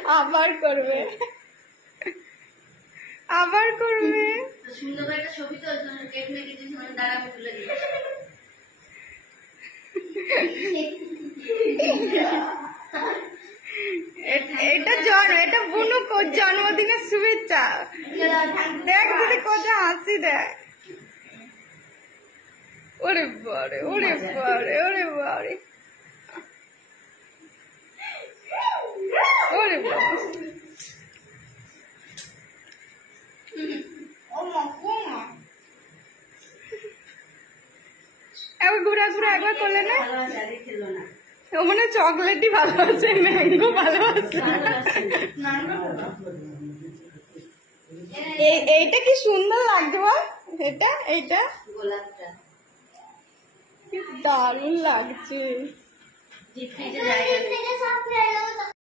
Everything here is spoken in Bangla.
আবার করবে, আবার করবে। সুন্দর করে একটা ছবি তো কেক নিয়ে কিছু সময় দাঁড়াবে তুলে দিই। এটা বুনু জন্মদিনের শুভেচ্ছা। দেখ দিদি কত হাসি দেয়। ওরে বারে, ওরে বারে, ওরে বারে, ওরে বারে। একবার ঘুরা ঘুরা একবার করলে না, মনে চকলেটই ভালোবাসে, ম্যাঙ্গো ভালোবাসে। এইটা কি সুন্দর লাগছে বল, এটা এইটা গোলাপটা কি দারুণ লাগছে। জিতপিতে জায়গা